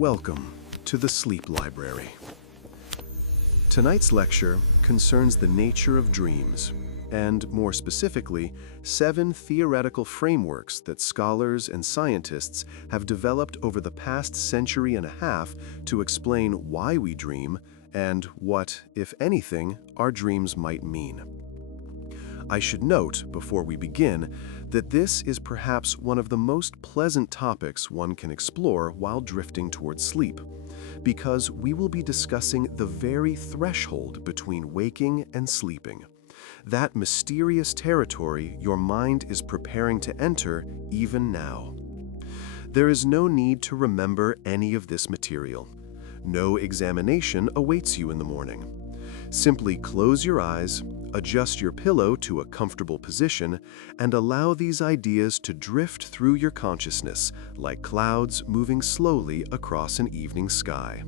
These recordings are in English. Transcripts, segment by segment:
Welcome to the Sleep Library. Tonight's lecture concerns the nature of dreams, and more specifically, 7 theoretical frameworks that scholars and scientists have developed over the past century and a half to explain why we dream and what, if anything, our dreams might mean. I should note, before we begin, that this is perhaps one of the most pleasant topics one can explore while drifting towards sleep, because we will be discussing the very threshold between waking and sleeping, that mysterious territory your mind is preparing to enter even now. There is no need to remember any of this material. No examination awaits you in the morning. Simply close your eyes, adjust your pillow to a comfortable position, and allow these ideas to drift through your consciousness like clouds moving slowly across an evening sky.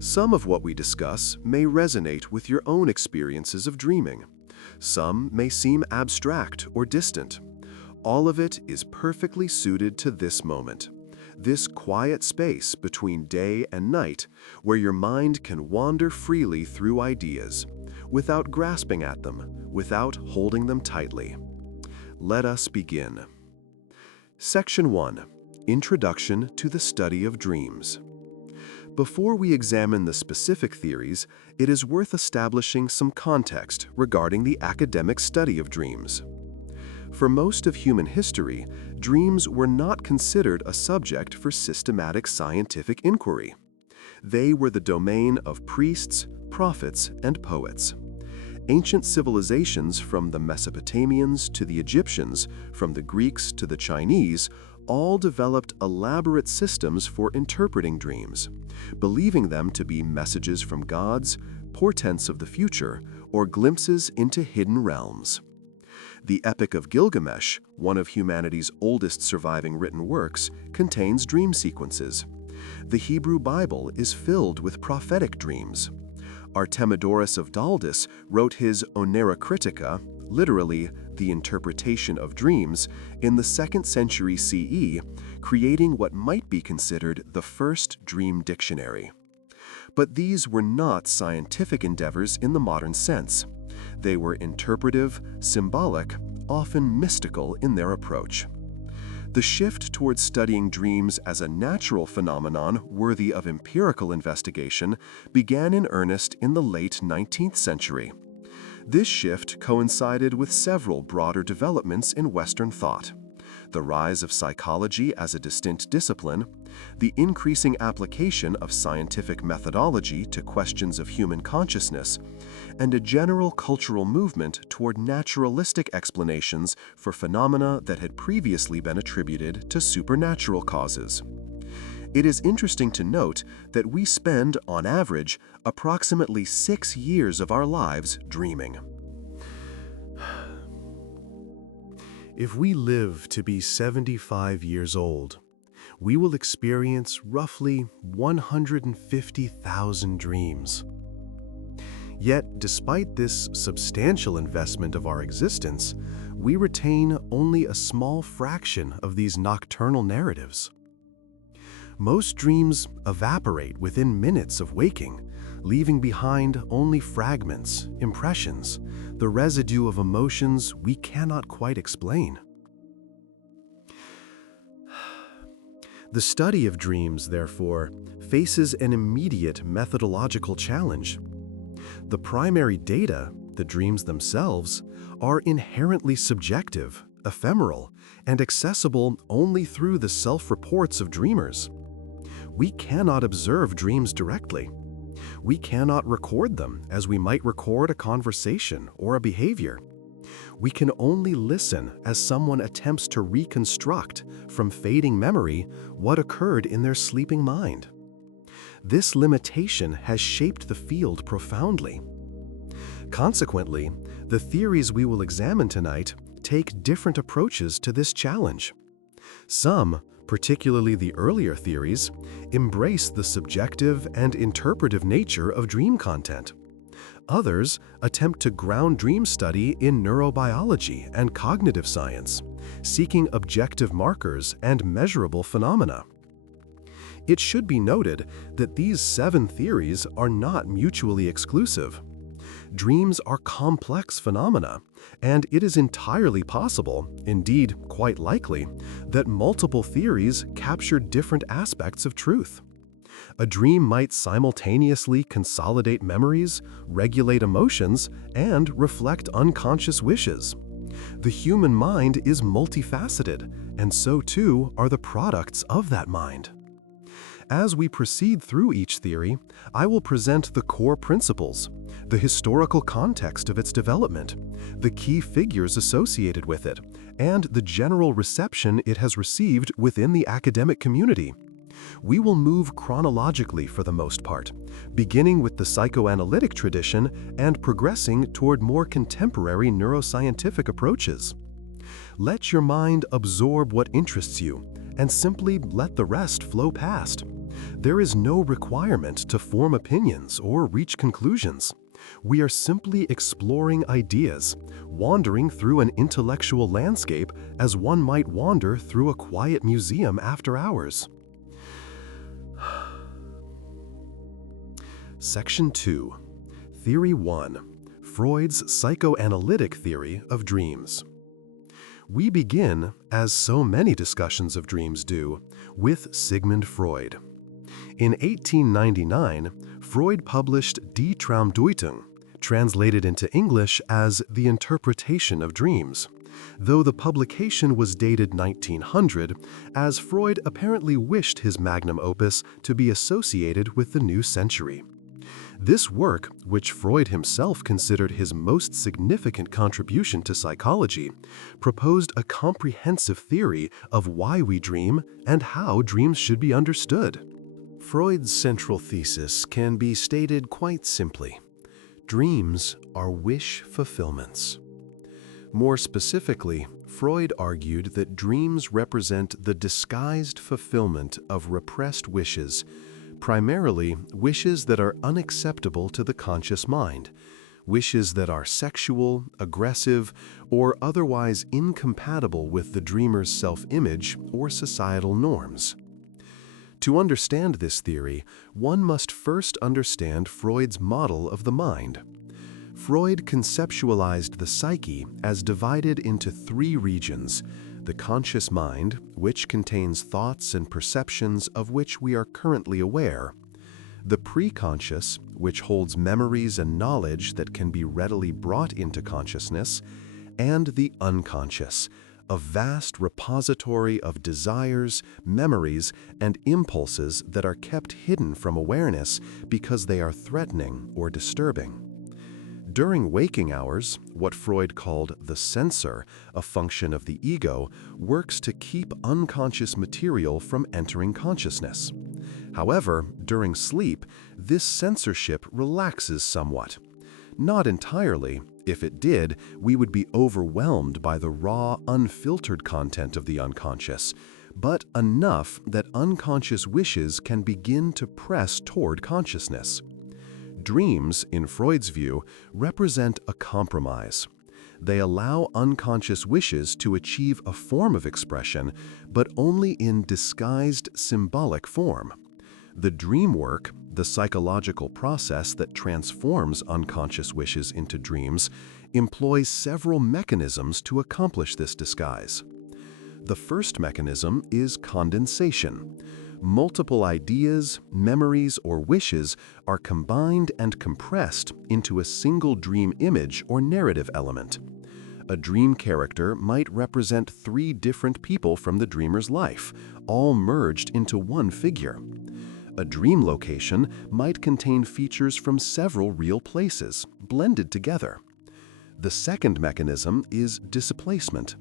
Some of what we discuss may resonate with your own experiences of dreaming. Some may seem abstract or distant. All of it is perfectly suited to this moment, this quiet space between day and night where your mind can wander freely through ideas, without grasping at them, without holding them tightly. Let us begin. Section 1. Introduction to the Study of Dreams. Before we examine the specific theories, it is worth establishing some context regarding the academic study of dreams. For most of human history, dreams were not considered a subject for systematic scientific inquiry. They were the domain of priests, prophets, and poets. Ancient civilizations, from the Mesopotamians to the Egyptians, from the Greeks to the Chinese, all developed elaborate systems for interpreting dreams, believing them to be messages from gods, portents of the future, or glimpses into hidden realms. The Epic of Gilgamesh, one of humanity's oldest surviving written works, contains dream sequences. The Hebrew Bible is filled with prophetic dreams. Artemidorus of Daldis wrote his Oneirocritica, literally the interpretation of dreams, in the 2nd century CE, creating what might be considered the first dream dictionary. But these were not scientific endeavors in the modern sense. They were interpretive, symbolic, often mystical in their approach. The shift towards studying dreams as a natural phenomenon worthy of empirical investigation began in earnest in the late 19th century. This shift coincided with several broader developments in Western thought: the rise of psychology as a distinct discipline, the increasing application of scientific methodology to questions of human consciousness, and a general cultural movement toward naturalistic explanations for phenomena that had previously been attributed to supernatural causes. It is interesting to note that we spend, on average, approximately 6 years of our lives dreaming. If we live to be 75 years old, we will experience roughly 150,000 dreams. Yet, despite this substantial investment of our existence, we retain only a small fraction of these nocturnal narratives. Most dreams evaporate within minutes of waking, leaving behind only fragments, impressions, the residue of emotions we cannot quite explain. The study of dreams, therefore, faces an immediate methodological challenge. The primary data, the dreams themselves, are inherently subjective, ephemeral, and accessible only through the self-reports of dreamers. We cannot observe dreams directly. We cannot record them as we might record a conversation or a behavior. We can only listen as someone attempts to reconstruct from fading memory what occurred in their sleeping mind. This limitation has shaped the field profoundly. Consequently, the theories we will examine tonight take different approaches to this challenge. Some, particularly the earlier theories, embrace the subjective and interpretive nature of dream content. Others attempt to ground dream study in neurobiology and cognitive science, seeking objective markers and measurable phenomena. It should be noted that these 7 theories are not mutually exclusive. Dreams are complex phenomena, and it is entirely possible, indeed quite likely, that multiple theories capture different aspects of truth. A dream might simultaneously consolidate memories, regulate emotions, and reflect unconscious wishes. The human mind is multifaceted, and so too are the products of that mind. As we proceed through each theory, I will present the core principles, the historical context of its development, the key figures associated with it, and the general reception it has received within the academic community. We will move chronologically for the most part, beginning with the psychoanalytic tradition and progressing toward more contemporary neuroscientific approaches. Let your mind absorb what interests you, and simply let the rest flow past. There is no requirement to form opinions or reach conclusions. We are simply exploring ideas, wandering through an intellectual landscape as one might wander through a quiet museum after hours. Section 2. Theory 1. Freud's psychoanalytic theory of dreams. We begin, as so many discussions of dreams do, with Sigmund Freud. In 1899, Freud published Die Traumdeutung, translated into English as The Interpretation of Dreams, though the publication was dated 1900, as Freud apparently wished his magnum opus to be associated with the new century. This work, which Freud himself considered his most significant contribution to psychology, proposed a comprehensive theory of why we dream and how dreams should be understood. Freud's central thesis can be stated quite simply. Dreams are wish fulfillments. More specifically, Freud argued that dreams represent the disguised fulfillment of repressed wishes, primarily wishes that are unacceptable to the conscious mind, wishes that are sexual, aggressive, or otherwise incompatible with the dreamer's self-image or societal norms. To understand this theory, one must first understand Freud's model of the mind. Freud conceptualized the psyche as divided into 3 regions: the conscious mind, which contains thoughts and perceptions of which we are currently aware; the preconscious, which holds memories and knowledge that can be readily brought into consciousness; and the unconscious, a vast repository of desires, memories, and impulses that are kept hidden from awareness because they are threatening or disturbing. During waking hours, what Freud called the censor, a function of the ego, works to keep unconscious material from entering consciousness. However, during sleep, this censorship relaxes somewhat. Not entirely. If it did, we would be overwhelmed by the raw, unfiltered content of the unconscious, but enough that unconscious wishes can begin to press toward consciousness. Dreams, in Freud's view, represent a compromise. They allow unconscious wishes to achieve a form of expression, but only in disguised symbolic form. The dream work, the psychological process that transforms unconscious wishes into dreams, employs several mechanisms to accomplish this disguise. The first mechanism is condensation. Multiple ideas, memories, or wishes are combined and compressed into a single dream image or narrative element. A dream character might represent 3 different people from the dreamer's life, all merged into one figure. A dream location might contain features from several real places, blended together. The second mechanism is displacement.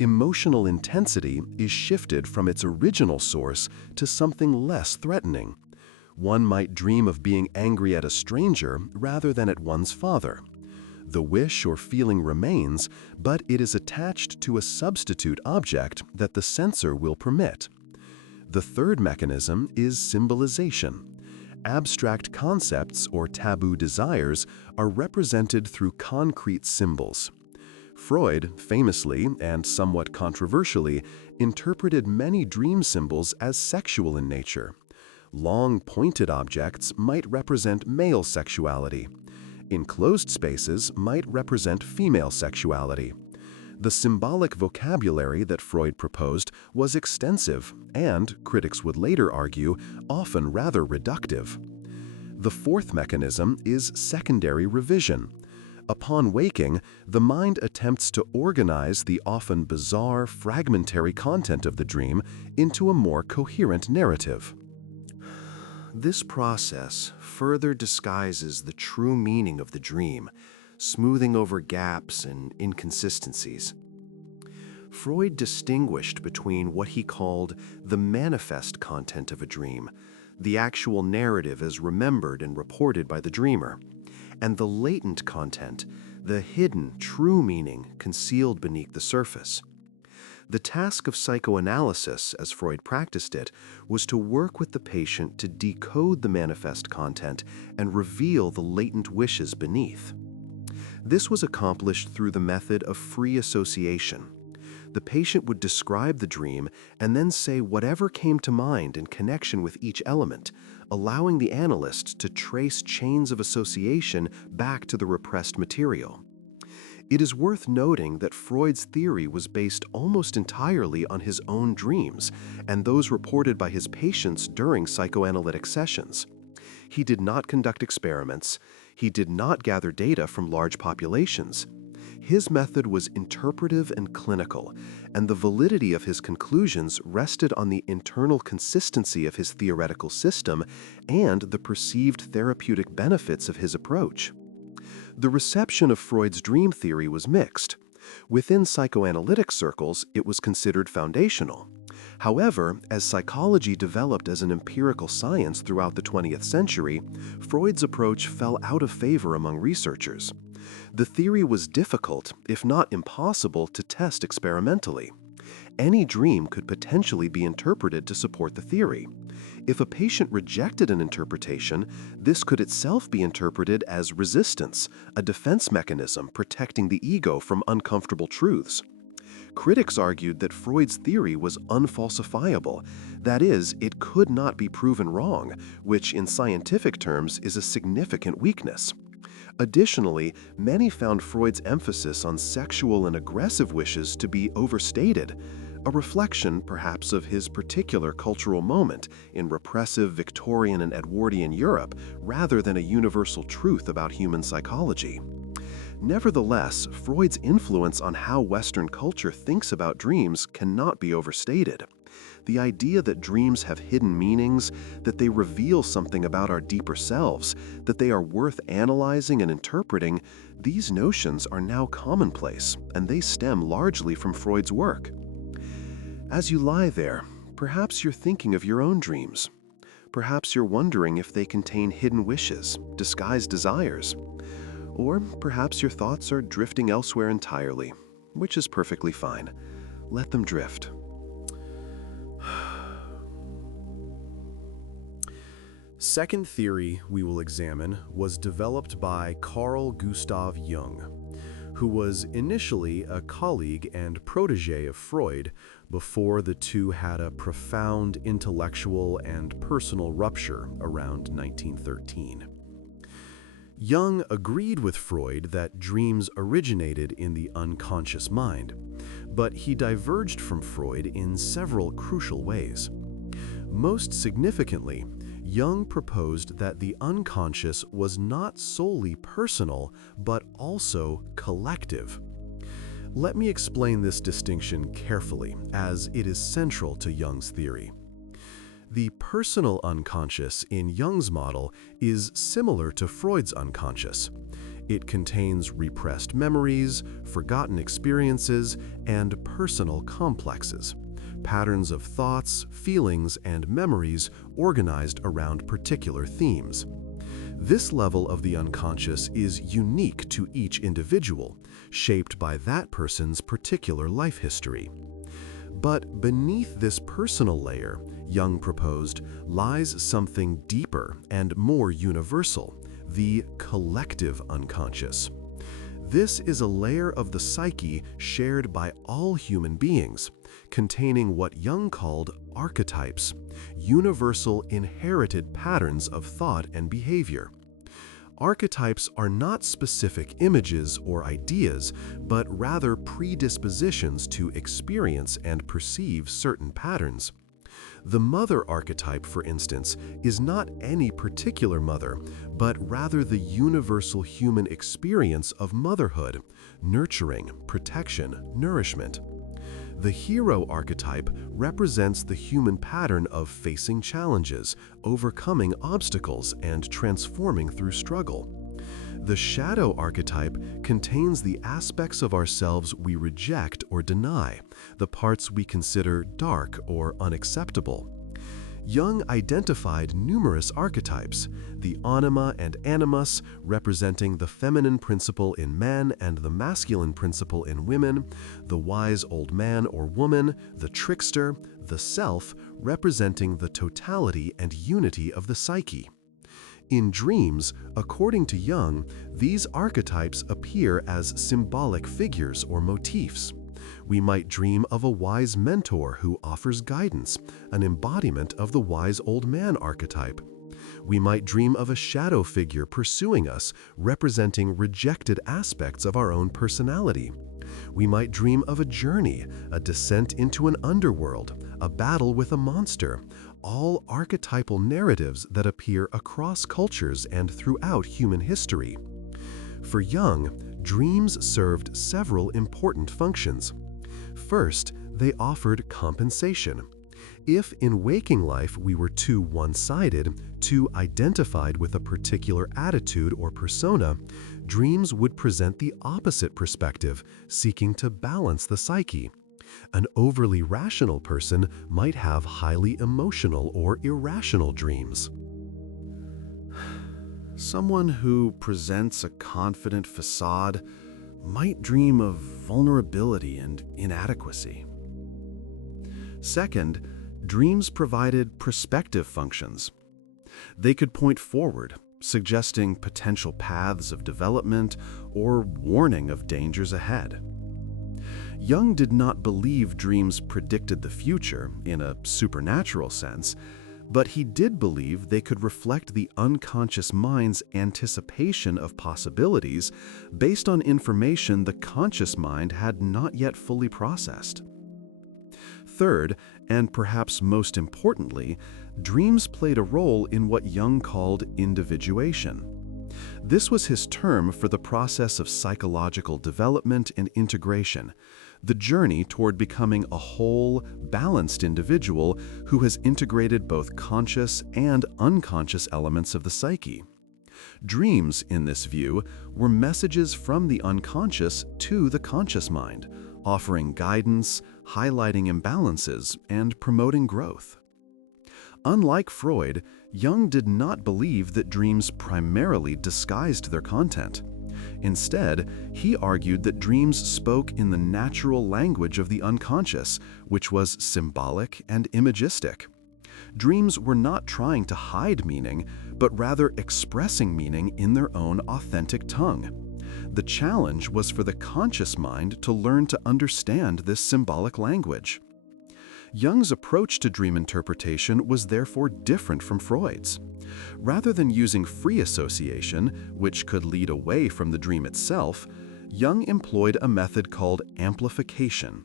Emotional intensity is shifted from its original source to something less threatening. One might dream of being angry at a stranger rather than at one's father. The wish or feeling remains, but it is attached to a substitute object that the censor will permit. The third mechanism is symbolization. Abstract concepts or taboo desires are represented through concrete symbols. Freud, famously and somewhat controversially, interpreted many dream symbols as sexual in nature, Long, pointed objects might represent male sexuality. Enclosed spaces might represent female sexuality. The symbolic vocabulary that Freud proposed was extensive and, critics would later argue, often rather reductive. The fourth mechanism is secondary revision. Upon waking, the mind attempts to organize the often bizarre, fragmentary content of the dream into a more coherent narrative. This process further disguises the true meaning of the dream, smoothing over gaps and inconsistencies. Freud distinguished between what he called the manifest content of a dream, the actual narrative as remembered and reported by the dreamer, and the latent content, the hidden, true meaning concealed beneath the surface. The task of psychoanalysis, as Freud practiced it, was to work with the patient to decode the manifest content and reveal the latent wishes beneath. This was accomplished through the method of free association. The patient would describe the dream and then say whatever came to mind in connection with each element, allowing the analyst to trace chains of association back to the repressed material. It is worth noting that Freud's theory was based almost entirely on his own dreams and those reported by his patients during psychoanalytic sessions. He did not conduct experiments. He did not gather data from large populations. His method was interpretive and clinical, and the validity of his conclusions rested on the internal consistency of his theoretical system and the perceived therapeutic benefits of his approach. The reception of Freud's dream theory was mixed. Within psychoanalytic circles, it was considered foundational. However, as psychology developed as an empirical science throughout the 20th century, Freud's approach fell out of favor among researchers. The theory was difficult, if not impossible, to test experimentally. Any dream could potentially be interpreted to support the theory. If a patient rejected an interpretation, this could itself be interpreted as resistance, a defense mechanism protecting the ego from uncomfortable truths. Critics argued that Freud's theory was unfalsifiable, that is, it could not be proven wrong, which in scientific terms is a significant weakness. Additionally, many found Freud's emphasis on sexual and aggressive wishes to be overstated, a reflection perhaps of his particular cultural moment in repressive Victorian and Edwardian Europe rather than a universal truth about human psychology. Nevertheless, Freud's influence on how Western culture thinks about dreams cannot be overstated. The idea that dreams have hidden meanings, that they reveal something about our deeper selves, that they are worth analyzing and interpreting, these notions are now commonplace, and they stem largely from Freud's work. As you lie there, perhaps you're thinking of your own dreams. Perhaps you're wondering if they contain hidden wishes, disguised desires. Or perhaps your thoughts are drifting elsewhere entirely, which is perfectly fine. Let them drift. Second theory we will examine was developed by Carl Gustav Jung, who was initially a colleague and protege of Freud before the two had a profound intellectual and personal rupture around 1913. Jung agreed with Freud that dreams originated in the unconscious mind, but he diverged from Freud in several crucial ways. Most significantly, Jung proposed that the unconscious was not solely personal, but also collective. Let me explain this distinction carefully, as it is central to Jung's theory. The personal unconscious in Jung's model is similar to Freud's unconscious. It contains repressed memories, forgotten experiences, and personal complexes, patterns of thoughts, feelings, and memories organized around particular themes. This level of the unconscious is unique to each individual, shaped by that person's particular life history. But beneath this personal layer, Jung proposed, lies something deeper and more universal, the collective unconscious. This is a layer of the psyche shared by all human beings, containing what Jung called archetypes, universal inherited patterns of thought and behavior. Archetypes are not specific images or ideas, but rather predispositions to experience and perceive certain patterns. The mother archetype, for instance, is not any particular mother, but rather the universal human experience of motherhood, nurturing, protection, nourishment. The hero archetype represents the human pattern of facing challenges, overcoming obstacles, and transforming through struggle. The shadow archetype contains the aspects of ourselves we reject or deny, the parts we consider dark or unacceptable. Jung identified numerous archetypes, the anima and animus representing the feminine principle in men and the masculine principle in women, the wise old man or woman, the trickster, the self representing the totality and unity of the psyche. In dreams, according to Jung, these archetypes appear as symbolic figures or motifs. We might dream of a wise mentor who offers guidance, an embodiment of the wise old man archetype. We might dream of a shadow figure pursuing us, representing rejected aspects of our own personality. We might dream of a journey, a descent into an underworld, a battle with a monster, all archetypal narratives that appear across cultures and throughout human history. For Jung, dreams served several important functions. First, they offered compensation. If in waking life we were too one-sided, too identified with a particular attitude or persona, dreams would present the opposite perspective, seeking to balance the psyche. An overly rational person might have highly emotional or irrational dreams. Someone who presents a confident facade might dream of vulnerability and inadequacy. Second, dreams provided perspective functions. They could point forward, suggesting potential paths of development or warning of dangers ahead. Jung did not believe dreams predicted the future in a supernatural sense, but he did believe they could reflect the unconscious mind's anticipation of possibilities based on information the conscious mind had not yet fully processed. Third, and perhaps most importantly, dreams played a role in what Jung called individuation. This was his term for the process of psychological development and integration, the journey toward becoming a whole, balanced individual who has integrated both conscious and unconscious elements of the psyche. Dreams, in this view, were messages from the unconscious to the conscious mind, offering guidance, highlighting imbalances, and promoting growth. Unlike Freud, Jung did not believe that dreams primarily disguised their content. Instead, he argued that dreams spoke in the natural language of the unconscious, which was symbolic and imagistic. Dreams were not trying to hide meaning, but rather expressing meaning in their own authentic tongue. The challenge was for the conscious mind to learn to understand this symbolic language. Jung's approach to dream interpretation was therefore different from Freud's. Rather than using free association, which could lead away from the dream itself, Jung employed a method called amplification.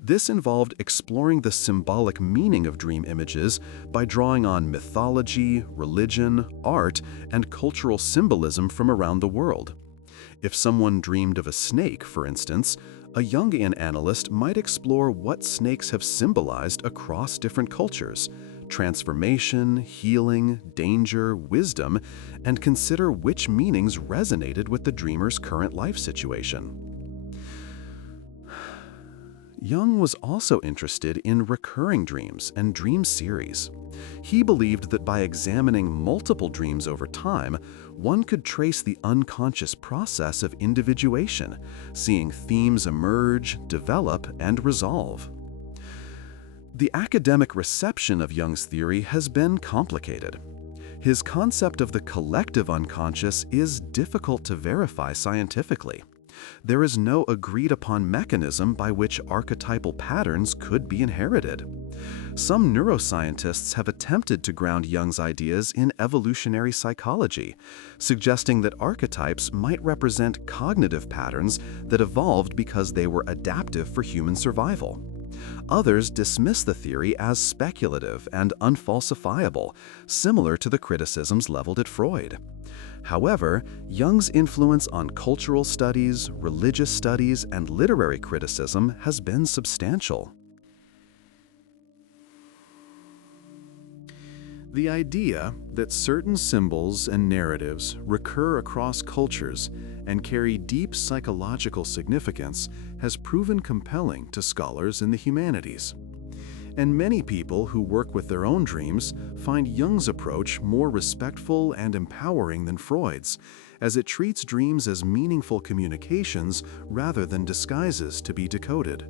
This involved exploring the symbolic meaning of dream images by drawing on mythology, religion, art, and cultural symbolism from around the world. If someone dreamed of a snake, for instance, a Jungian analyst might explore what snakes have symbolized across different cultures, transformation, healing, danger, wisdom, and consider which meanings resonated with the dreamer's current life situation. Jung was also interested in recurring dreams and dream series. He believed that by examining multiple dreams over time, one could trace the unconscious process of individuation, seeing themes emerge, develop, and resolve. The academic reception of Jung's theory has been complicated. His concept of the collective unconscious is difficult to verify scientifically. There is no agreed-upon mechanism by which archetypal patterns could be inherited. Some neuroscientists have attempted to ground Jung's ideas in evolutionary psychology, suggesting that archetypes might represent cognitive patterns that evolved because they were adaptive for human survival. Others dismiss the theory as speculative and unfalsifiable, similar to the criticisms leveled at Freud. However, Jung's influence on cultural studies, religious studies, and literary criticism has been substantial. The idea that certain symbols and narratives recur across cultures and carry deep psychological significance has proven compelling to scholars in the humanities. And many people who work with their own dreams find Jung's approach more respectful and empowering than Freud's, as it treats dreams as meaningful communications rather than disguises to be decoded.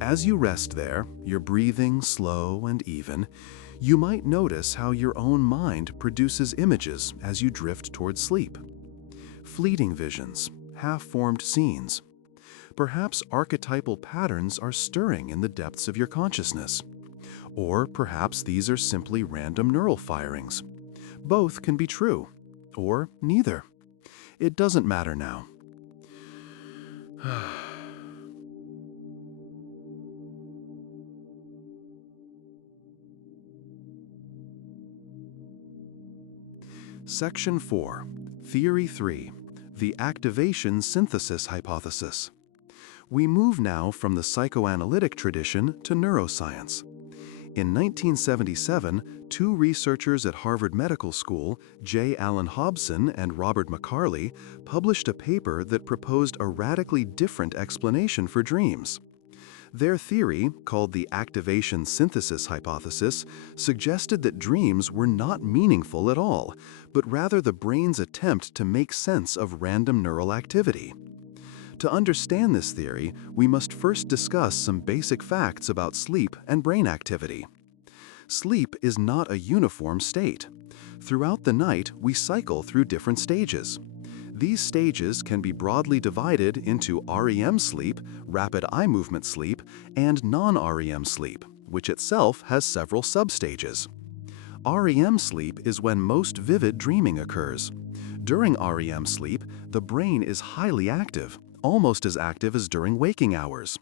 As you rest there, your breathing slow and even, you might notice how your own mind produces images as you drift toward sleep. Fleeting visions, half-formed scenes. Perhaps archetypal patterns are stirring in the depths of your consciousness. Or perhaps these are simply random neural firings. Both can be true, or neither. It doesn't matter now. Section 4. Theory 3. The activation-synthesis hypothesis. We move now from the psychoanalytic tradition to neuroscience. In 1977, two researchers at Harvard Medical School, J. Allen Hobson and Robert McCarley, published a paper that proposed a radically different explanation for dreams. Their theory, called the activation-synthesis hypothesis, suggested that dreams were not meaningful at all, but rather the brain's attempt to make sense of random neural activity. To understand this theory, we must first discuss some basic facts about sleep and brain activity. Sleep is not a uniform state. Throughout the night, we cycle through different stages. These stages can be broadly divided into REM sleep, rapid eye movement sleep, and non-REM sleep, which itself has several substages. REM sleep is when most vivid dreaming occurs. During REM sleep, the brain is highly active, almost as active as during waking hours.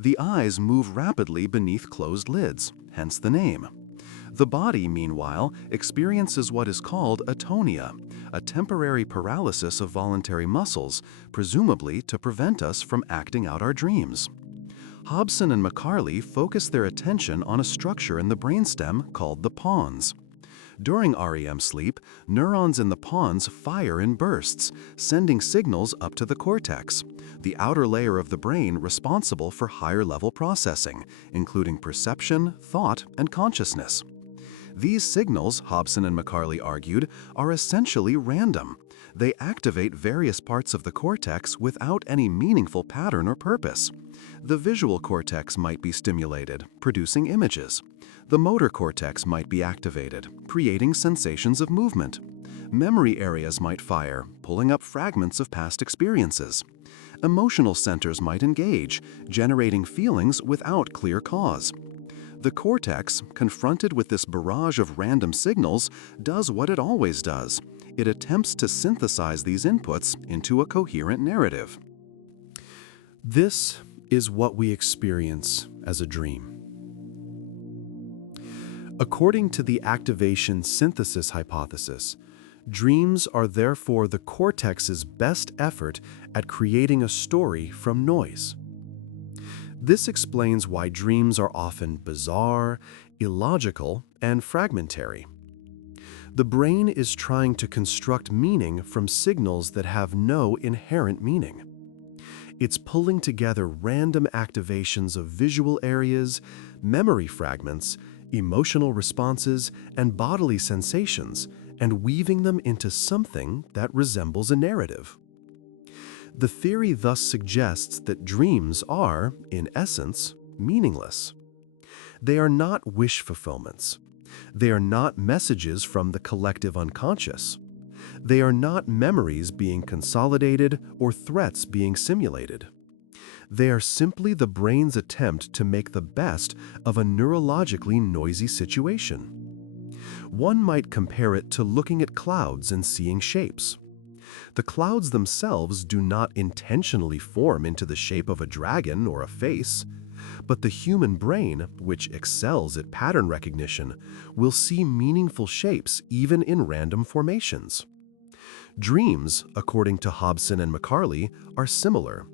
The eyes move rapidly beneath closed lids, hence the name. The body, meanwhile, experiences what is called atonia, a temporary paralysis of voluntary muscles, presumably to prevent us from acting out our dreams. Hobson and McCarley focus their attention on a structure in the brainstem called the pons. During REM sleep, neurons in the pons fire in bursts, sending signals up to the cortex, the outer layer of the brain responsible for higher-level processing, including perception, thought, and consciousness. These signals, Hobson and McCarley argued, are essentially random. They activate various parts of the cortex without any meaningful pattern or purpose. The visual cortex might be stimulated, producing images. The motor cortex might be activated, creating sensations of movement. Memory areas might fire, pulling up fragments of past experiences. Emotional centers might engage, generating feelings without clear cause. The cortex, confronted with this barrage of random signals, does what it always does. It attempts to synthesize these inputs into a coherent narrative. This is what we experience as a dream. According to the activation-synthesis hypothesis, dreams are therefore the cortex's best effort at creating a story from noise. This explains why dreams are often bizarre, illogical, and fragmentary. The brain is trying to construct meaning from signals that have no inherent meaning. It's pulling together random activations of visual areas, memory fragments, emotional responses, and bodily sensations, and weaving them into something that resembles a narrative. The theory thus suggests that dreams are, in essence, meaningless. They are not wish fulfillments. They are not messages from the collective unconscious. They are not memories being consolidated or threats being simulated. They are simply the brain's attempt to make the best of a neurologically noisy situation. One might compare it to looking at clouds and seeing shapes. The clouds themselves do not intentionally form into the shape of a dragon or a face, but the human brain, which excels at pattern recognition, will see meaningful shapes even in random formations. Dreams, according to Hobson and McCarley, are similar.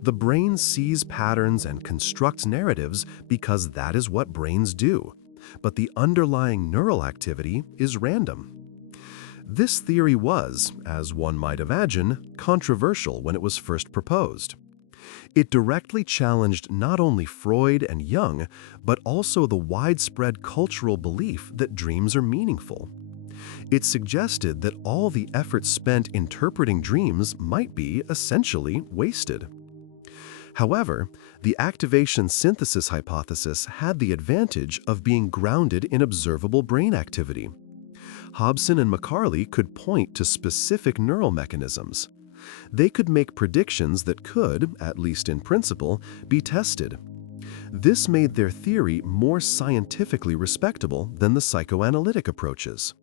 The brain sees patterns and constructs narratives because that is what brains do, but the underlying neural activity is random. This theory was, as one might imagine, controversial when it was first proposed. It directly challenged not only Freud and Jung, but also the widespread cultural belief that dreams are meaningful. It suggested that all the effort spent interpreting dreams might be essentially wasted. However, the activation-synthesis hypothesis had the advantage of being grounded in observable brain activity. Hobson and McCarley could point to specific neural mechanisms. They could make predictions that could, at least in principle, be tested. This made their theory more scientifically respectable than the psychoanalytic approaches.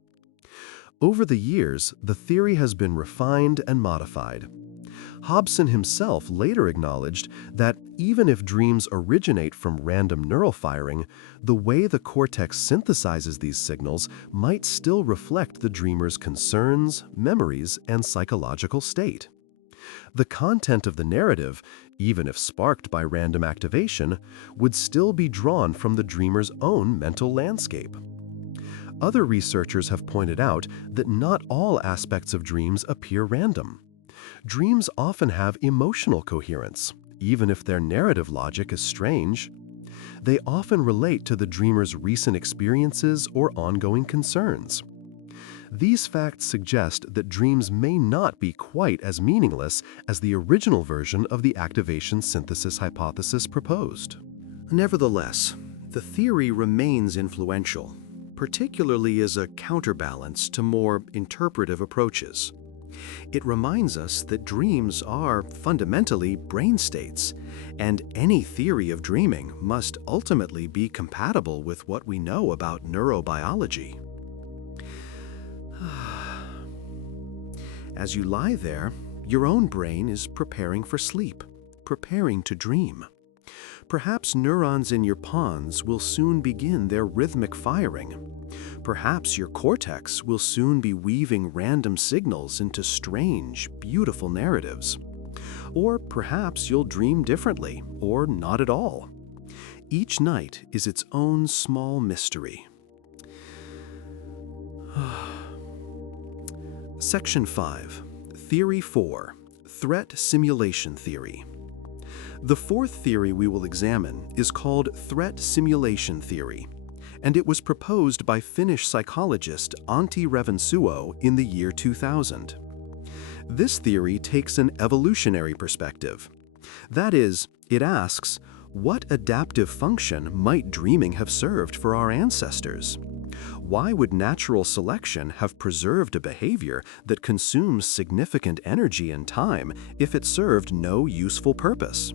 Over the years, the theory has been refined and modified. Hobson himself later acknowledged that even if dreams originate from random neural firing, the way the cortex synthesizes these signals might still reflect the dreamer's concerns, memories, and psychological state. The content of the narrative, even if sparked by random activation, would still be drawn from the dreamer's own mental landscape. Other researchers have pointed out that not all aspects of dreams appear random. Dreams often have emotional coherence, even if their narrative logic is strange. They often relate to the dreamer's recent experiences or ongoing concerns. These facts suggest that dreams may not be quite as meaningless as the original version of the activation synthesis hypothesis proposed. Nevertheless, the theory remains influential, particularly as a counterbalance to more interpretive approaches. It reminds us that dreams are fundamentally brain states, and any theory of dreaming must ultimately be compatible with what we know about neurobiology. As you lie there, your own brain is preparing for sleep, preparing to dream. Perhaps neurons in your pons will soon begin their rhythmic firing. Perhaps your cortex will soon be weaving random signals into strange, beautiful narratives. Or perhaps you'll dream differently, or not at all. Each night is its own small mystery. Section 5. Theory 4. Threat Simulation Theory. The fourth theory we will examine is called threat simulation theory, and it was proposed by Finnish psychologist Antti Revonsuo in the year 2000. This theory takes an evolutionary perspective. That is, it asks, what adaptive function might dreaming have served for our ancestors? Why would natural selection have preserved a behavior that consumes significant energy and time if it served no useful purpose?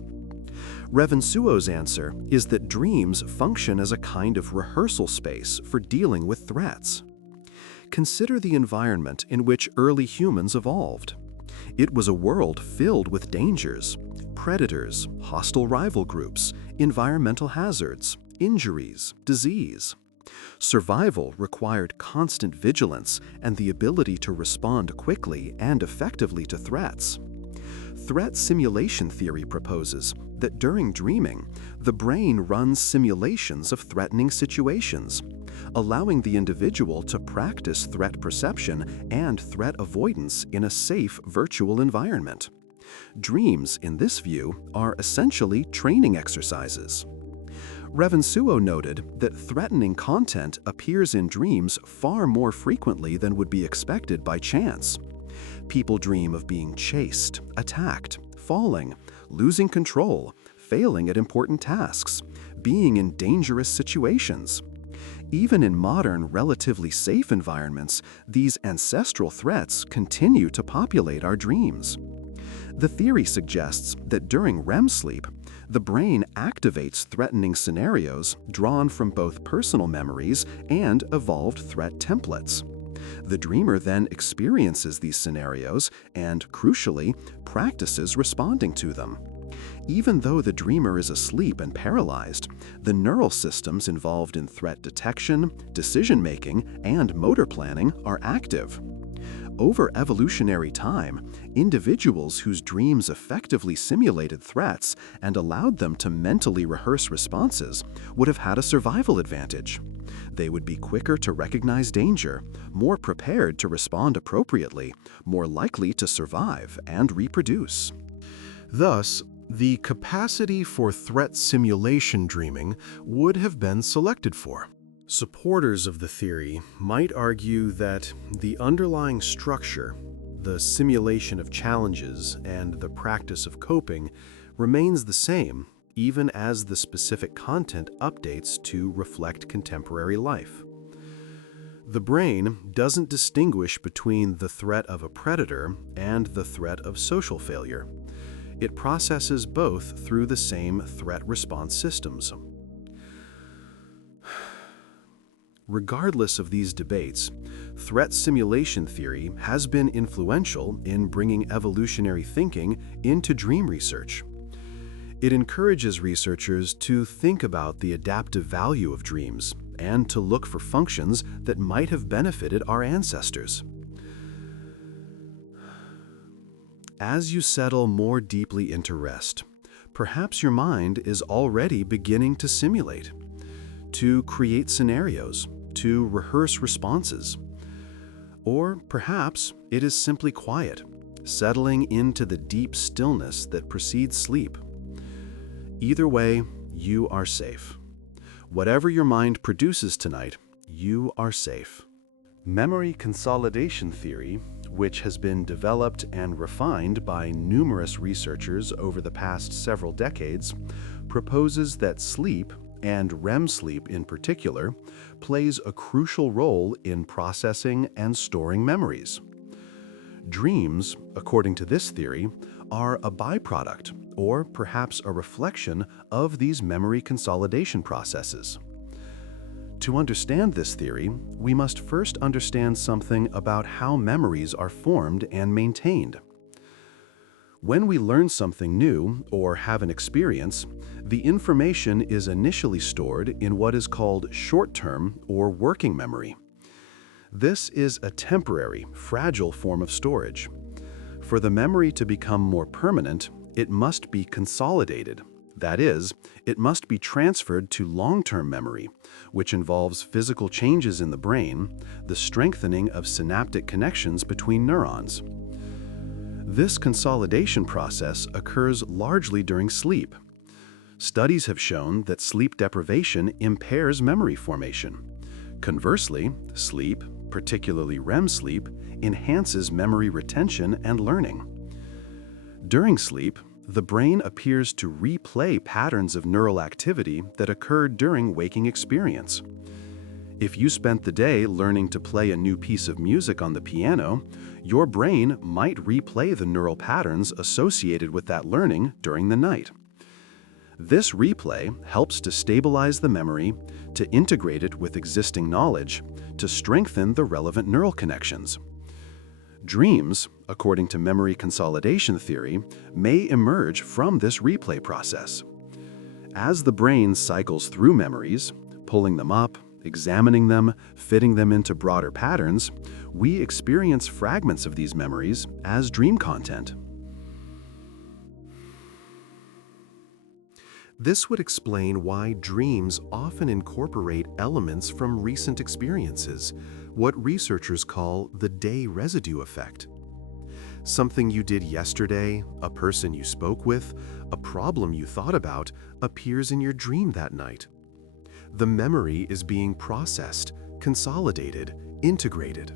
Revonsuo's answer is that dreams function as a kind of rehearsal space for dealing with threats. Consider the environment in which early humans evolved. It was a world filled with dangers, predators, hostile rival groups, environmental hazards, injuries, disease. Survival required constant vigilance and the ability to respond quickly and effectively to threats. Threat simulation theory proposes that during dreaming, the brain runs simulations of threatening situations, allowing the individual to practice threat perception and threat avoidance in a safe virtual environment. Dreams, in this view, are essentially training exercises. Revonsuo noted that threatening content appears in dreams far more frequently than would be expected by chance. People dream of being chased, attacked, falling, losing control, failing at important tasks, being in dangerous situations. Even in modern, relatively safe environments, these ancestral threats continue to populate our dreams. The theory suggests that during REM sleep, the brain activates threatening scenarios drawn from both personal memories and evolved threat templates. The dreamer then experiences these scenarios and, crucially, practices responding to them. Even though the dreamer is asleep and paralyzed, the neural systems involved in threat detection, decision-making, and motor planning are active. Over evolutionary time, individuals whose dreams effectively simulated threats and allowed them to mentally rehearse responses would have had a survival advantage. They would be quicker to recognize danger, more prepared to respond appropriately, more likely to survive and reproduce. Thus, the capacity for threat simulation dreaming would have been selected for. Supporters of the theory might argue that the underlying structure, the simulation of challenges and the practice of coping, remains the same even as the specific content updates to reflect contemporary life. The brain doesn't distinguish between the threat of a predator and the threat of social failure. It processes both through the same threat response systems. Regardless of these debates, threat simulation theory has been influential in bringing evolutionary thinking into dream research. It encourages researchers to think about the adaptive value of dreams and to look for functions that might have benefited our ancestors. As you settle more deeply into rest, perhaps your mind is already beginning to simulate, to create scenarios, to rehearse responses. Or perhaps it is simply quiet, settling into the deep stillness that precedes sleep. Either way, you are safe. Whatever your mind produces tonight, you are safe. Memory consolidation theory, which has been developed and refined by numerous researchers over the past several decades, proposes that sleep, and REM sleep in particular, plays a crucial role in processing and storing memories. Dreams, according to this theory, are a byproduct or perhaps a reflection of these memory consolidation processes. To understand this theory, we must first understand something about how memories are formed and maintained. When we learn something new or have an experience, the information is initially stored in what is called short-term or working memory. This is a temporary, fragile form of storage. For the memory to become more permanent, it must be consolidated. That is, it must be transferred to long-term memory, which involves physical changes in the brain, the strengthening of synaptic connections between neurons. This consolidation process occurs largely during sleep. Studies have shown that sleep deprivation impairs memory formation. Conversely, sleep, particularly REM sleep, enhances memory retention and learning. During sleep, the brain appears to replay patterns of neural activity that occurred during waking experience. If you spent the day learning to play a new piece of music on the piano, your brain might replay the neural patterns associated with that learning during the night. This replay helps to stabilize the memory, to integrate it with existing knowledge, to strengthen the relevant neural connections. Dreams, according to memory consolidation theory, may emerge from this replay process. As the brain cycles through memories, pulling them up, examining them, fitting them into broader patterns, we experience fragments of these memories as dream content. This would explain why dreams often incorporate elements from recent experiences, what researchers call the day residue effect. Something you did yesterday, a person you spoke with, a problem you thought about, appears in your dream that night. The memory is being processed, consolidated, integrated.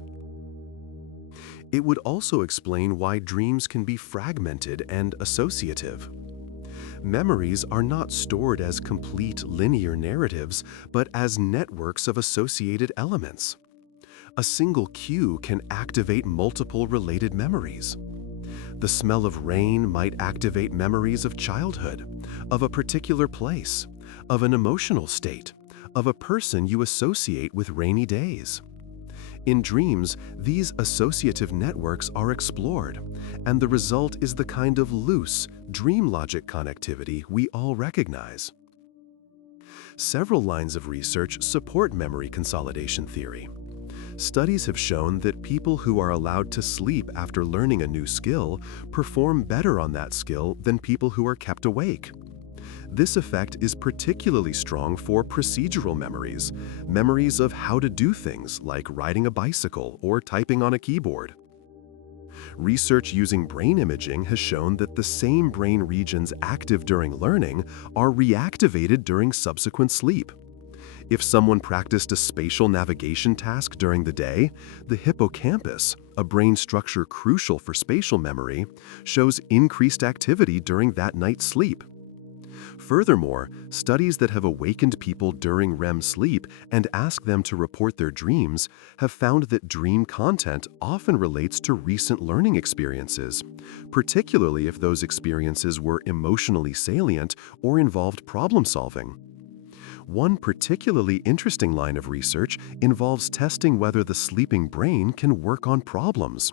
It would also explain why dreams can be fragmented and associative. Memories are not stored as complete linear narratives, but as networks of associated elements. A single cue can activate multiple related memories. The smell of rain might activate memories of childhood, of a particular place, of an emotional state, of a person you associate with rainy days. In dreams, these associative networks are explored, and the result is the kind of loose, dream logic connectivity we all recognize. Several lines of research support memory consolidation theory. Studies have shown that people who are allowed to sleep after learning a new skill perform better on that skill than people who are kept awake. This effect is particularly strong for procedural memories, memories of how to do things like riding a bicycle or typing on a keyboard. Research using brain imaging has shown that the same brain regions active during learning are reactivated during subsequent sleep. If someone practiced a spatial navigation task during the day, the hippocampus, a brain structure crucial for spatial memory, shows increased activity during that night's sleep. Furthermore, studies that have awakened people during REM sleep and asked them to report their dreams have found that dream content often relates to recent learning experiences, particularly if those experiences were emotionally salient or involved problem solving. One particularly interesting line of research involves testing whether the sleeping brain can work on problems.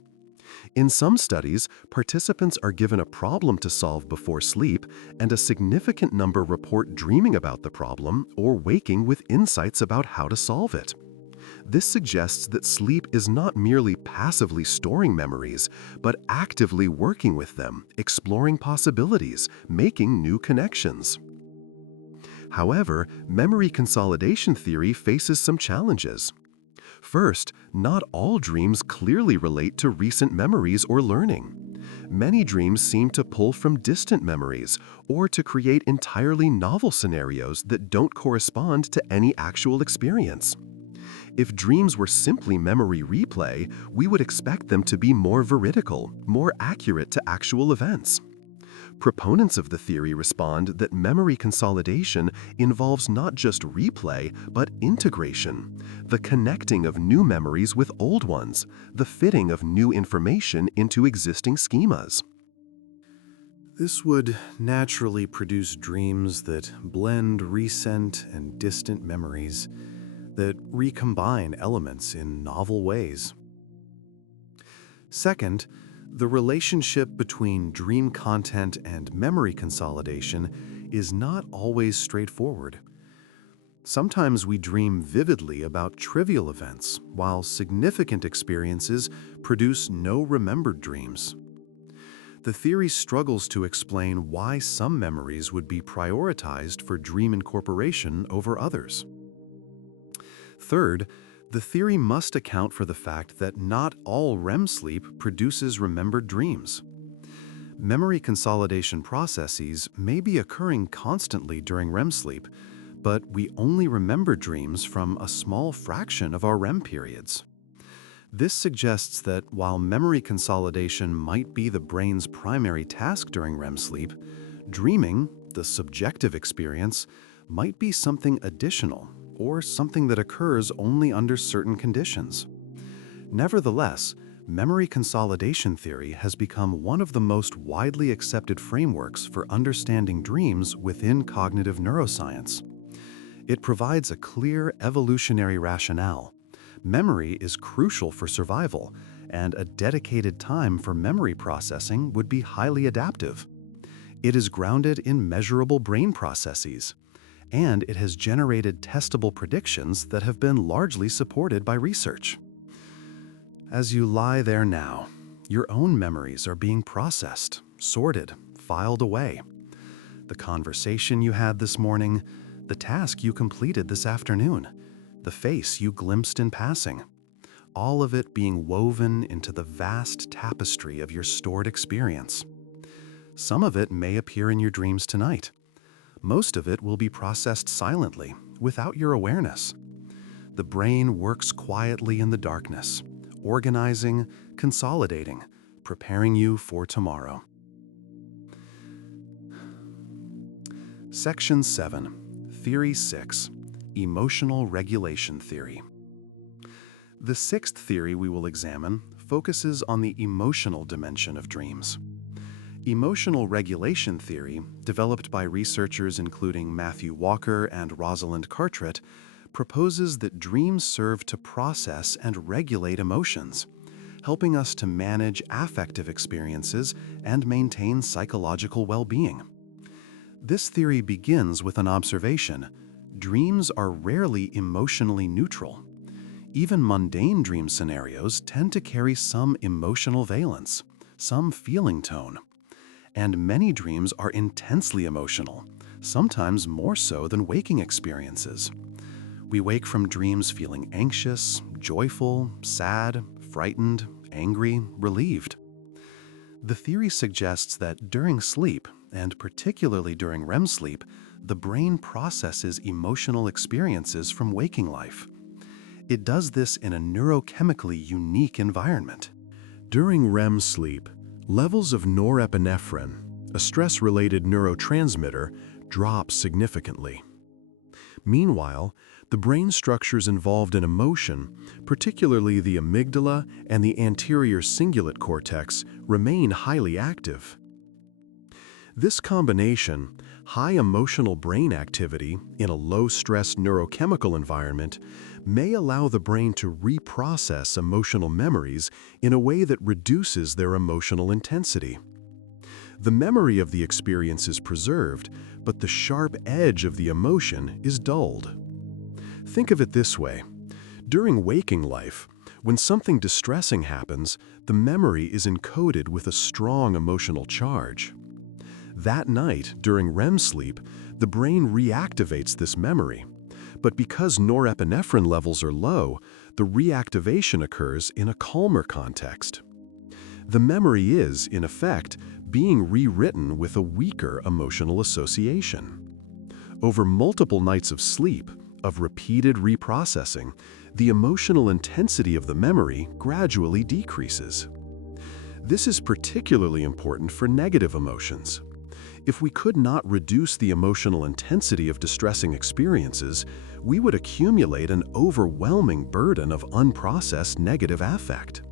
In some studies, participants are given a problem to solve before sleep, and a significant number report dreaming about the problem or waking with insights about how to solve it. This suggests that sleep is not merely passively storing memories, but actively working with them, exploring possibilities, making new connections. However, memory consolidation theory faces some challenges. First, not all dreams clearly relate to recent memories or learning. Many dreams seem to pull from distant memories or to create entirely novel scenarios that don't correspond to any actual experience. If dreams were simply memory replay, we would expect them to be more veridical, more accurate to actual events. Proponents of the theory respond that memory consolidation involves not just replay, but integration, the connecting of new memories with old ones, the fitting of new information into existing schemas. This would naturally produce dreams that blend recent and distant memories, that recombine elements in novel ways. Second, the relationship between dream content and memory consolidation is not always straightforward. Sometimes we dream vividly about trivial events, while significant experiences produce no remembered dreams. The theory struggles to explain why some memories would be prioritized for dream incorporation over others. Third, the theory must account for the fact that not all REM sleep produces remembered dreams. Memory consolidation processes may be occurring constantly during REM sleep, but we only remember dreams from a small fraction of our REM periods. This suggests that while memory consolidation might be the brain's primary task during REM sleep, dreaming, the subjective experience, might be something additional, or something that occurs only under certain conditions. Nevertheless, memory consolidation theory has become one of the most widely accepted frameworks for understanding dreams within cognitive neuroscience. It provides a clear evolutionary rationale. Memory is crucial for survival, and a dedicated time for memory processing would be highly adaptive. It is grounded in measurable brain processes, and it has generated testable predictions that have been largely supported by research. As you lie there now, your own memories are being processed, sorted, filed away. The conversation you had this morning, the task you completed this afternoon, the face you glimpsed in passing, all of it being woven into the vast tapestry of your stored experience. Some of it may appear in your dreams tonight. Most of it will be processed silently, without your awareness. The brain works quietly in the darkness, organizing, consolidating, preparing you for tomorrow. Section 7, Theory 6, Emotional Regulation Theory. The sixth theory we will examine focuses on the emotional dimension of dreams. Emotional regulation theory, developed by researchers including Matthew Walker and Rosalind Carteret, proposes that dreams serve to process and regulate emotions, helping us to manage affective experiences and maintain psychological well-being. This theory begins with an observation: dreams are rarely emotionally neutral. Even mundane dream scenarios tend to carry some emotional valence, some feeling tone. And many dreams are intensely emotional, sometimes more so than waking experiences. We wake from dreams feeling anxious, joyful, sad, frightened, angry, relieved. The theory suggests that during sleep, and particularly during REM sleep, the brain processes emotional experiences from waking life. It does this in a neurochemically unique environment. During REM sleep, levels of norepinephrine, a stress-related neurotransmitter, drop significantly. Meanwhile, the brain structures involved in emotion, particularly the amygdala and the anterior cingulate cortex, remain highly active. This combination, high emotional brain activity in a low-stress neurochemical environment, may allow the brain to reprocess emotional memories in a way that reduces their emotional intensity. The memory of the experience is preserved, but the sharp edge of the emotion is dulled. Think of it this way. During waking life, when something distressing happens, the memory is encoded with a strong emotional charge. That night, during REM sleep, the brain reactivates this memory. But because norepinephrine levels are low, the reactivation occurs in a calmer context. The memory is, in effect, being rewritten with a weaker emotional association. Over multiple nights of sleep, of repeated reprocessing, the emotional intensity of the memory gradually decreases. This is particularly important for negative emotions. If we could not reduce the emotional intensity of distressing experiences, we would accumulate an overwhelming burden of unprocessed negative affect.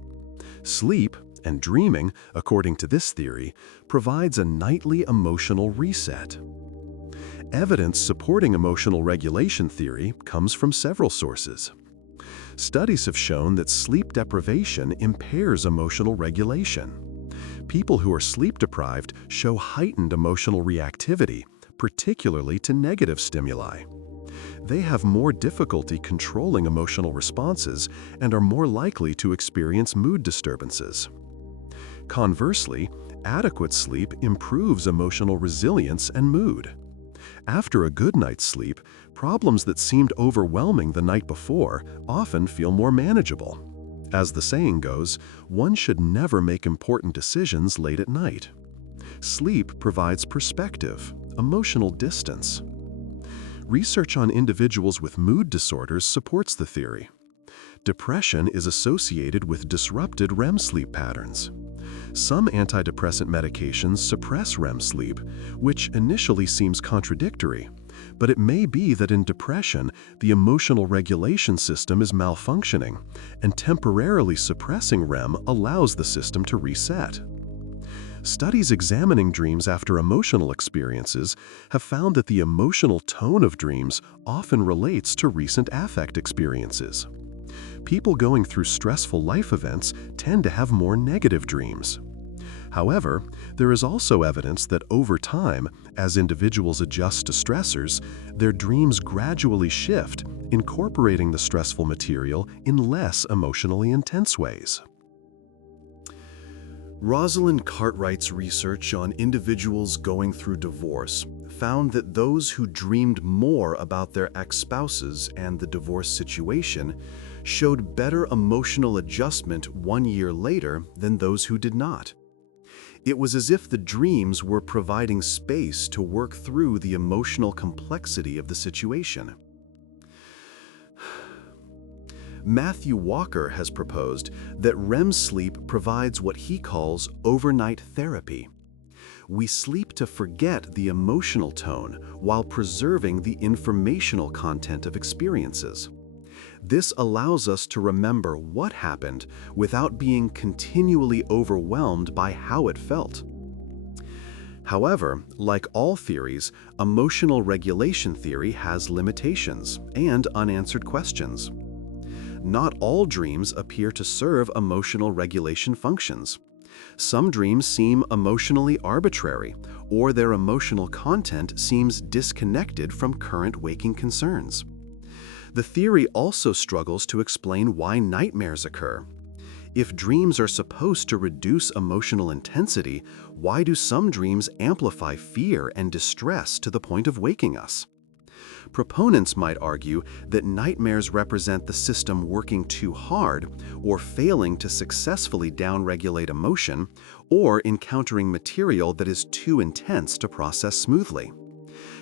Sleep and dreaming, according to this theory, provides a nightly emotional reset. Evidence supporting emotional regulation theory comes from several sources. Studies have shown that sleep deprivation impairs emotional regulation. People who are sleep-deprived show heightened emotional reactivity, particularly to negative stimuli. They have more difficulty controlling emotional responses and are more likely to experience mood disturbances. Conversely, adequate sleep improves emotional resilience and mood. After a good night's sleep, problems that seemed overwhelming the night before often feel more manageable. As the saying goes, one should never make important decisions late at night. Sleep provides perspective, emotional distance. Research on individuals with mood disorders supports the theory. Depression is associated with disrupted REM sleep patterns. Some antidepressant medications suppress REM sleep, which initially seems contradictory, but it may be that in depression, the emotional regulation system is malfunctioning, and temporarily suppressing REM allows the system to reset. Studies examining dreams after emotional experiences have found that the emotional tone of dreams often relates to recent affect experiences. People going through stressful life events tend to have more negative dreams. However, there is also evidence that over time, as individuals adjust to stressors, their dreams gradually shift, incorporating the stressful material in less emotionally intense ways. Rosalind Cartwright's research on individuals going through divorce found that those who dreamed more about their ex-spouses and the divorce situation showed better emotional adjustment 1 year later than those who did not. It was as if the dreams were providing space to work through the emotional complexity of the situation. Matthew Walker has proposed that REM sleep provides what he calls overnight therapy. We sleep to forget the emotional tone while preserving the informational content of experiences. This allows us to remember what happened without being continually overwhelmed by how it felt. However, like all theories, emotional regulation theory has limitations and unanswered questions. Not all dreams appear to serve emotional regulation functions. Some dreams seem emotionally arbitrary, or their emotional content seems disconnected from current waking concerns. The theory also struggles to explain why nightmares occur. If dreams are supposed to reduce emotional intensity, why do some dreams amplify fear and distress to the point of waking us? Proponents might argue that nightmares represent the system working too hard, or failing to successfully downregulate emotion, or encountering material that is too intense to process smoothly.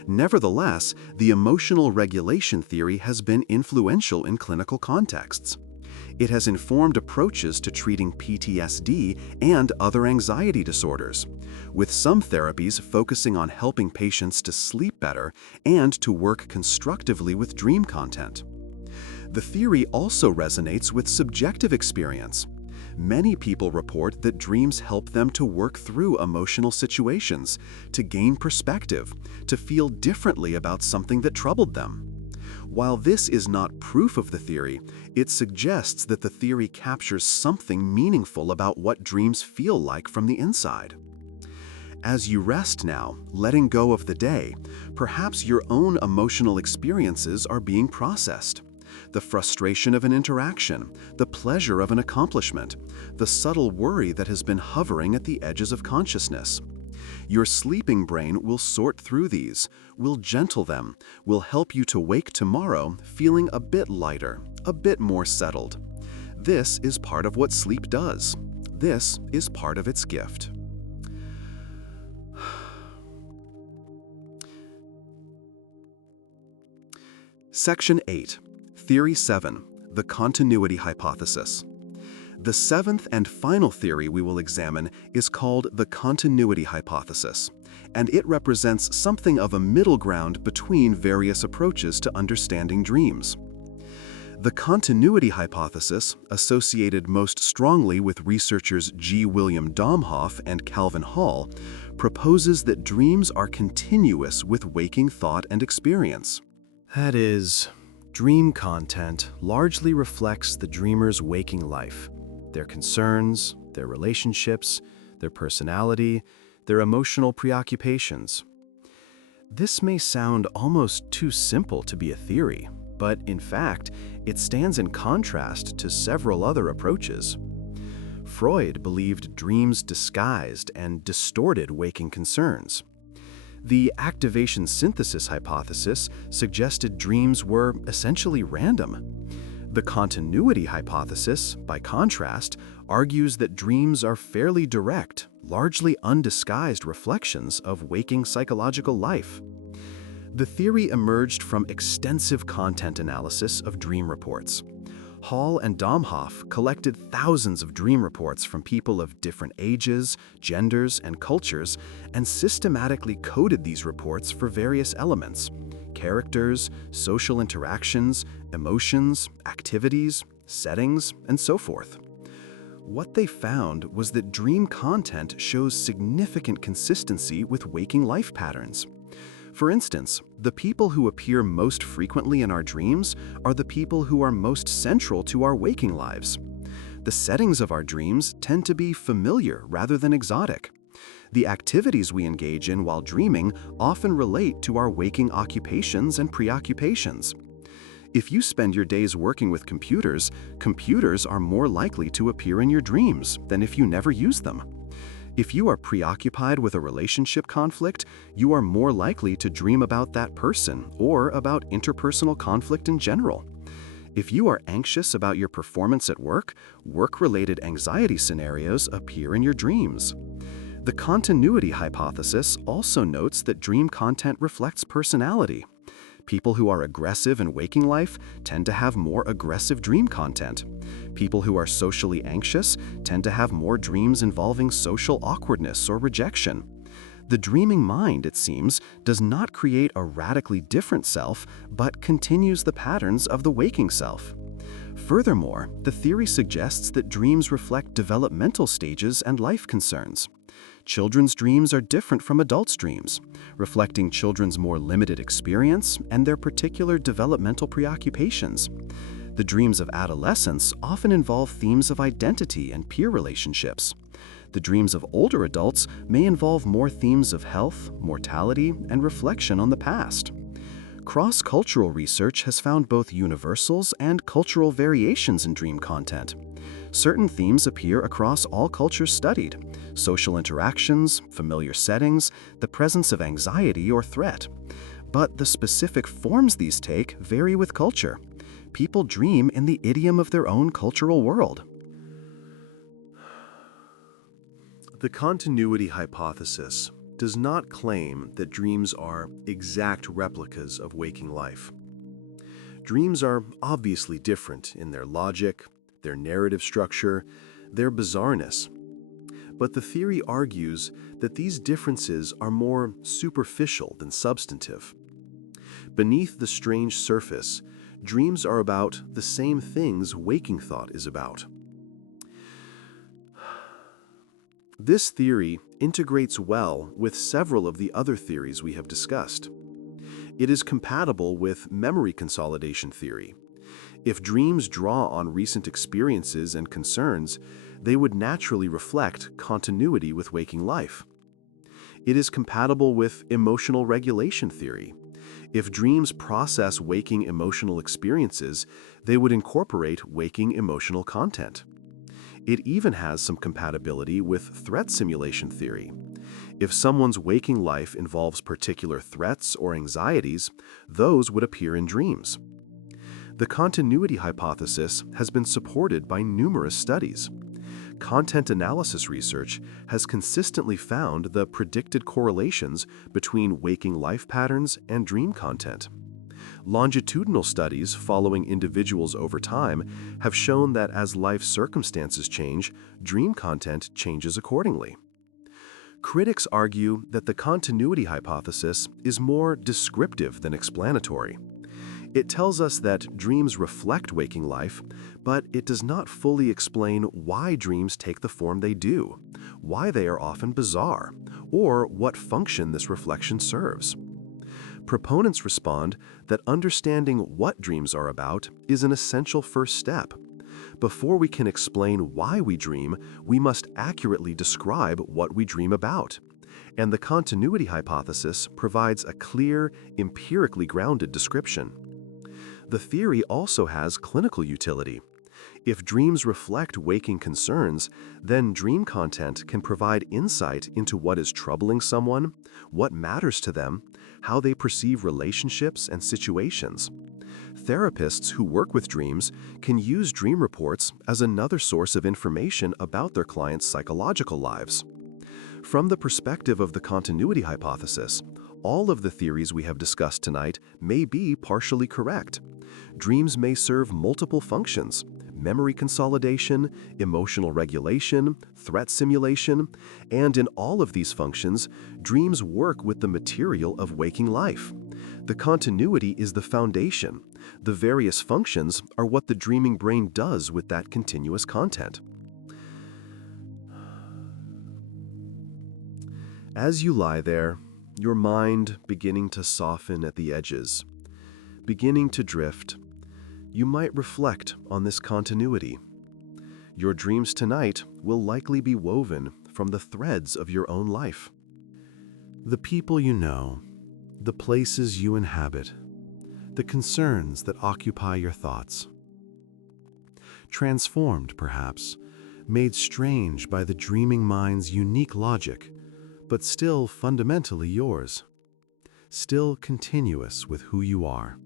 Nevertheless, the emotional regulation theory has been influential in clinical contexts. It has informed approaches to treating PTSD and other anxiety disorders, with some therapies focusing on helping patients to sleep better and to work constructively with dream content. The theory also resonates with subjective experience. Many people report that dreams help them to work through emotional situations, to gain perspective, to feel differently about something that troubled them. While this is not proof of the theory, it suggests that the theory captures something meaningful about what dreams feel like from the inside. As you rest now, letting go of the day, perhaps your own emotional experiences are being processed. The frustration of an interaction, the pleasure of an accomplishment, the subtle worry that has been hovering at the edges of consciousness. Your sleeping brain will sort through these, will gentle them, will help you to wake tomorrow feeling a bit lighter, a bit more settled. This is part of what sleep does. This is part of its gift. Section 8. Theory 7. The continuity hypothesis. The seventh and final theory we will examine is called the continuity hypothesis, and it represents something of a middle ground between various approaches to understanding dreams. The continuity hypothesis, associated most strongly with researchers G. William Domhoff and Calvin Hall, proposes that dreams are continuous with waking thought and experience. That is, dream content largely reflects the dreamer's waking life. Their concerns, their relationships, their personality, their emotional preoccupations. This may sound almost too simple to be a theory, but in fact, it stands in contrast to several other approaches. Freud believed dreams disguised and distorted waking concerns. The activation synthesis hypothesis suggested dreams were essentially random. The continuity hypothesis, by contrast, argues that dreams are fairly direct, largely undisguised reflections of waking psychological life. The theory emerged from extensive content analysis of dream reports. Hall and Domhoff collected thousands of dream reports from people of different ages, genders, and cultures, and systematically coded these reports for various elements: characters, social interactions, emotions, activities, settings, and so forth. What they found was that dream content shows significant consistency with waking life patterns. For instance, the people who appear most frequently in our dreams are the people who are most central to our waking lives. The settings of our dreams tend to be familiar rather than exotic. The activities we engage in while dreaming often relate to our waking occupations and preoccupations. If you spend your days working with computers, computers are more likely to appear in your dreams than if you never use them. If you are preoccupied with a relationship conflict, you are more likely to dream about that person or about interpersonal conflict in general. If you are anxious about your performance at work, work-related anxiety scenarios appear in your dreams. The continuity hypothesis also notes that dream content reflects personality. People who are aggressive in waking life tend to have more aggressive dream content. People who are socially anxious tend to have more dreams involving social awkwardness or rejection. The dreaming mind, it seems, does not create a radically different self, but continues the patterns of the waking self. Furthermore, the theory suggests that dreams reflect developmental stages and life concerns. Children's dreams are different from adults' dreams, reflecting children's more limited experience and their particular developmental preoccupations. The dreams of adolescents often involve themes of identity and peer relationships. The dreams of older adults may involve more themes of health, mortality, and reflection on the past. Cross-cultural research has found both universals and cultural variations in dream content. Certain themes appear across all cultures studied: social interactions, familiar settings, the presence of anxiety or threat. But the specific forms these take vary with culture. People dream in the idiom of their own cultural world. The continuity hypothesis does not claim that dreams are exact replicas of waking life. Dreams are obviously different in their logic, their narrative structure, their bizarreness. But the theory argues that these differences are more superficial than substantive. Beneath the strange surface, dreams are about the same things waking thought is about. This theory integrates well with several of the other theories we have discussed. It is compatible with memory consolidation theory. If dreams draw on recent experiences and concerns, they would naturally reflect continuity with waking life. It is compatible with emotional regulation theory. If dreams process waking emotional experiences, they would incorporate waking emotional content. It even has some compatibility with threat simulation theory. If someone's waking life involves particular threats or anxieties, those would appear in dreams. The continuity hypothesis has been supported by numerous studies. Content analysis research has consistently found the predicted correlations between waking life patterns and dream content. Longitudinal studies following individuals over time have shown that as life circumstances change, dream content changes accordingly. Critics argue that the continuity hypothesis is more descriptive than explanatory. It tells us that dreams reflect waking life, but it does not fully explain why dreams take the form they do, why they are often bizarre, or what function this reflection serves. Proponents respond that understanding what dreams are about is an essential first step. Before we can explain why we dream, we must accurately describe what we dream about. And the continuity hypothesis provides a clear, empirically grounded description. The theory also has clinical utility. If dreams reflect waking concerns, then dream content can provide insight into what is troubling someone, what matters to them, how they perceive relationships and situations. Therapists who work with dreams can use dream reports as another source of information about their clients' psychological lives. From the perspective of the continuity hypothesis, all of the theories we have discussed tonight may be partially correct. Dreams may serve multiple functions: memory consolidation, emotional regulation, threat simulation, and in all of these functions, dreams work with the material of waking life. The continuity is the foundation. The various functions are what the dreaming brain does with that continuous content. As you lie there, your mind beginning to soften at the edges, beginning to drift, you might reflect on this continuity. Your dreams tonight will likely be woven from the threads of your own life. The people you know, the places you inhabit, the concerns that occupy your thoughts. Transformed, perhaps, made strange by the dreaming mind's unique logic, but still fundamentally yours, still continuous with who you are.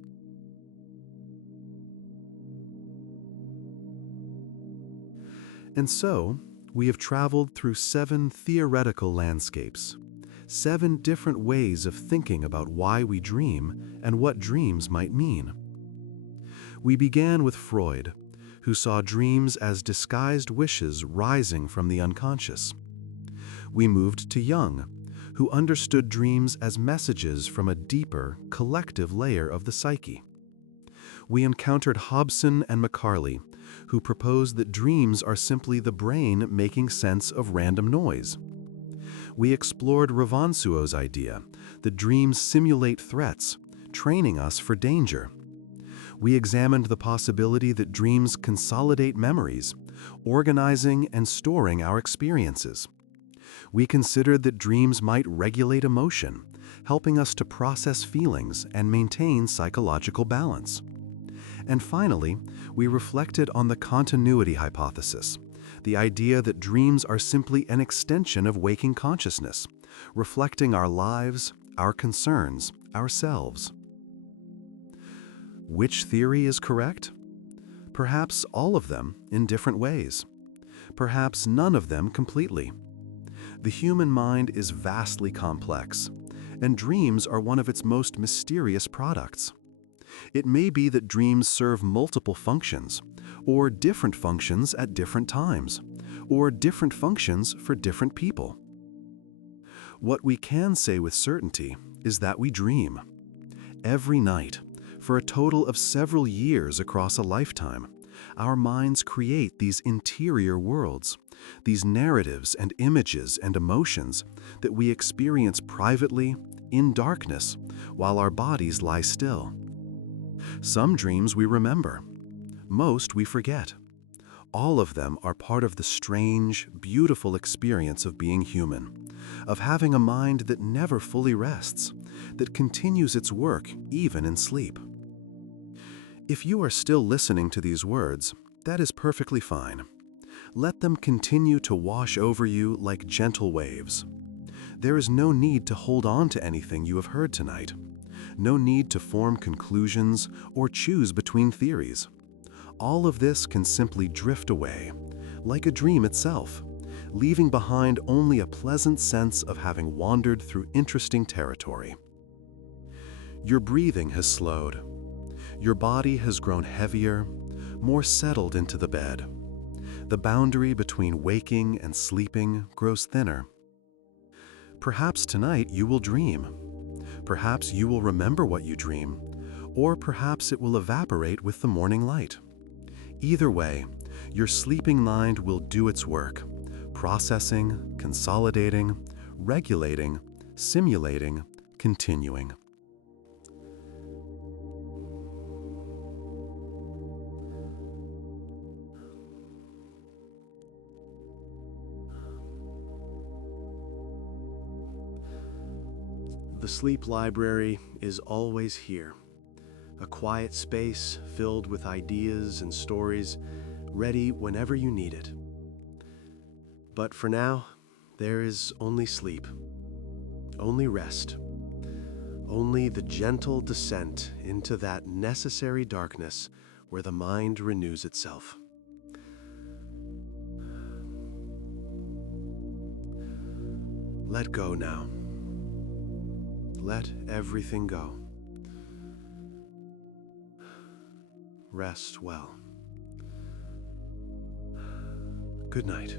And so, we have traveled through 7 theoretical landscapes, 7 different ways of thinking about why we dream and what dreams might mean. We began with Freud, who saw dreams as disguised wishes rising from the unconscious. We moved to Jung, who understood dreams as messages from a deeper, collective layer of the psyche. We encountered Hobson and McCarley, who proposed that dreams are simply the brain making sense of random noise. We explored Ravansuo's idea that dreams simulate threats, training us for danger. We examined the possibility that dreams consolidate memories, organizing and storing our experiences. We considered that dreams might regulate emotion, helping us to process feelings and maintain psychological balance. And finally, we reflected on the continuity hypothesis, the idea that dreams are simply an extension of waking consciousness, reflecting our lives, our concerns, ourselves. Which theory is correct? Perhaps all of them in different ways. Perhaps none of them completely. The human mind is vastly complex, and dreams are one of its most mysterious products. It may be that dreams serve multiple functions, or different functions at different times, or different functions for different people. What we can say with certainty is that we dream. Every night, for a total of several years across a lifetime, our minds create these interior worlds, these narratives and images and emotions that we experience privately, in darkness, while our bodies lie still. Some dreams we remember. Most we forget. All of them are part of the strange, beautiful experience of being human, of having a mind that never fully rests, that continues its work even in sleep. If you are still listening to these words, that is perfectly fine. Let them continue to wash over you like gentle waves. There is no need to hold on to anything you have heard tonight. No need to form conclusions or choose between theories. All of this can simply drift away, like a dream itself, leaving behind only a pleasant sense of having wandered through interesting territory. Your breathing has slowed. Your body has grown heavier, more settled into the bed. The boundary between waking and sleeping grows thinner. Perhaps tonight you will dream. Perhaps you will remember what you dream, or perhaps it will evaporate with the morning light. Either way, your sleeping mind will do its work, processing, consolidating, regulating, simulating, continuing. The sleep library is always here, a quiet space filled with ideas and stories, ready whenever you need it. But for now, there is only sleep, only rest, only the gentle descent into that necessary darkness where the mind renews itself. Let go now. Let everything go. Rest well. Good night.